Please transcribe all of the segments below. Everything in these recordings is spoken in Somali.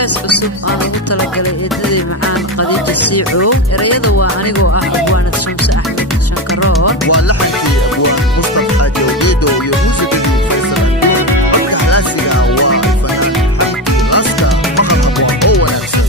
hees cusub aan ugu talagalay eedadii macaan Qadiijo siicow erayada waa anigoo ah abwaanad Shamsi Axmed Shankaroon waa laxankii abwaan Mustafa Qadiijo iyo muusikadii Faysal codka halaasiga waa fanaan xamdi lasta maqalka waa oo wanaagsan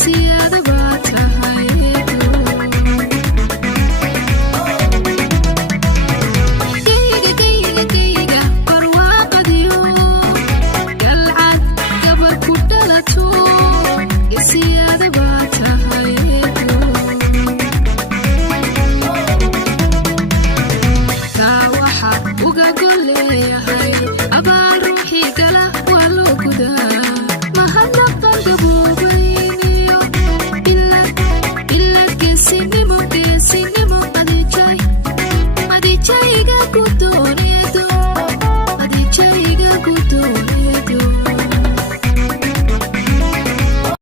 siyaada baa tahay